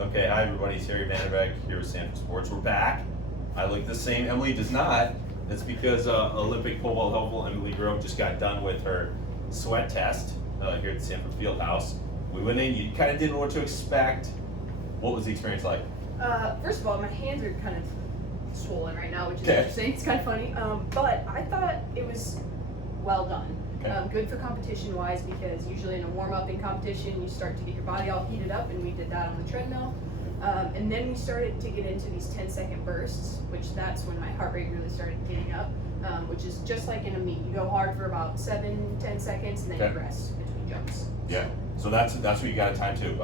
Okay, hi everybody, it's Harry Vanderbeck here with Sanford Sports. We're back. I look the same, Emily does not. That's because Olympic pole vault hopeful Emily Grove just got done with her sweat test here at the Sanford Fieldhouse. We went in, you kind of didn't know what to expect. What was the experience like? First of all, my hands are kind of swollen right now, which is Okay. interesting. It's kind of funny. But I thought it was well done. Okay. Good for competition-wise, because usually in a warm-up in competition, you start to get your body all heated up, and we did that on the treadmill. And then we started to get into these 10-second bursts, which that's when my heart rate really started getting up, which is just like in a meet. You go hard for about 7-10 seconds, and then Okay. you rest between jumps. Yeah. So that's what you got time to.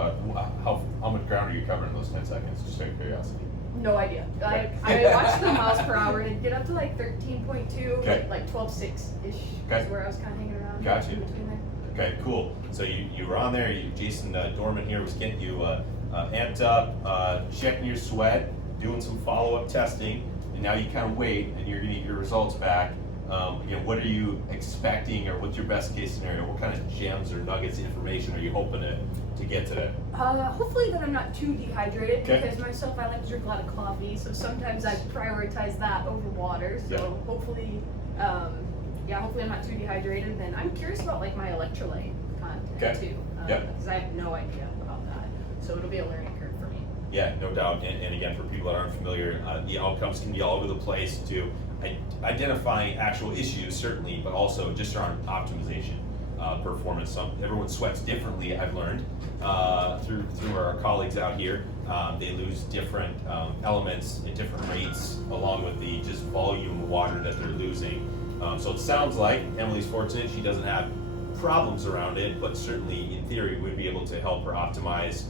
How much ground are you covering in those 10 seconds? Just out of curiosity. No idea. Okay. I watched the miles per hour and it'd get up to like 13.2, Okay. like 12.6-ish Okay. is where I was kind of hanging around. Gotcha. In between there. Okay, cool. So you were on there. Jason Dorman here was getting you amped up, checking your sweat, doing some follow-up testing, and now you kind of wait, and you're gonna get your results back. What are you expecting, or what's your best case scenario? What kind of gems or nuggets of information are you hoping to get today? Hopefully that I'm not too dehydrated, Okay. because myself, I like to drink a lot of coffee, so sometimes I prioritize that over water. So Yeah. hopefully, hopefully I'm not too dehydrated. Then I'm curious about like my electrolyte content Okay. too, Yeah. because I have no idea about that. So it'll be a learning curve for me. Yeah, no doubt. And again, for people that aren't familiar, the outcomes can be all over the place to identifying actual issues, certainly, but also just around optimization, performance. Everyone sweats differently, I've learned through our colleagues out here. They lose different elements at different rates, along with the just volume of water that they're losing. So it sounds like Emily's fortunate; she doesn't have problems around it, but certainly in theory would be able to help her optimize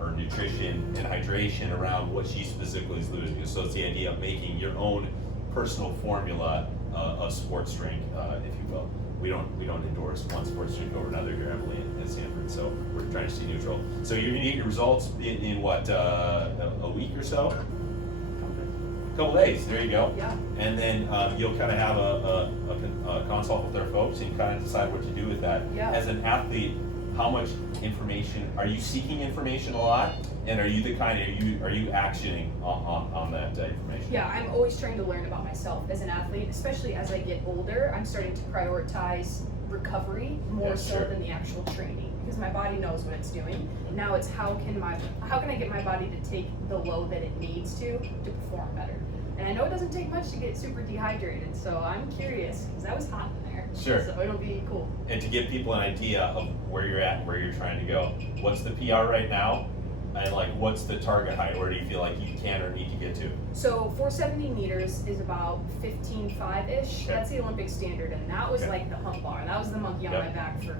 her nutrition and hydration around what she specifically is losing. So it's the idea of making your own personal formula of sports drink, if you will. We don't endorse one sports drink over another here, Emily, at Sanford. So we're trying to stay neutral. So you're gonna get your results in what, a week or so? A couple days. There you go. Yeah. And then you'll kind of have a consult with our folks and kind of decide what to do with that. Yeah. As an athlete, how much information are you seeking information a lot, and are you the kind of are you actioning on that information? Yeah, I'm always trying to learn about myself as an athlete, especially as I get older. I'm starting to prioritize recovery more Yeah, so sure. than the actual training, because my body knows what it's doing. Now it's how can I get my body to take the load that it needs to perform better. And I know it doesn't take much to get super dehydrated, so I'm curious, because I was hot in there. Sure. So it'll be cool. And to give people an idea of where you're at, where you're trying to go, what's the PR right now, and like what's the target height? Where do you feel like you can or need to get to? So 470 meters is about 15.5-ish. Okay. That's the Olympic standard, and that was Okay. like the hump bar. That was the monkey on Yep. my back for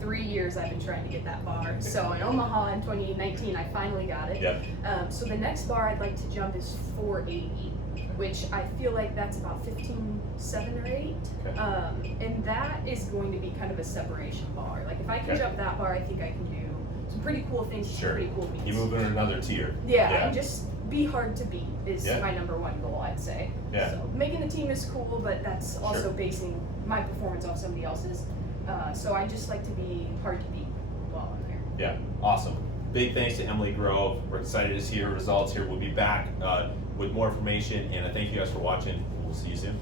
3 years. I've been trying to get that bar. So in Omaha in 2019, I finally got it. Yep. So the next bar I'd like to jump is 480, which I feel like that's about 15.7 or 8. Okay. And that is going to be kind of a separation bar. Like if I can Okay. jump that bar, I think I can do some pretty cool things, some Sure. pretty cool meets. You move in another tier. Yeah, and just be hard to beat is Yeah. my number one goal, I'd say. Yeah. So making the team is cool, but that's also Sure. basing my performance off somebody else's. So I just like to be hard to beat while I'm there. Yeah, awesome. Big thanks to Emily Grove. We're excited to see her results here. We'll be back with more information, and I thank you guys for watching. We'll see you soon.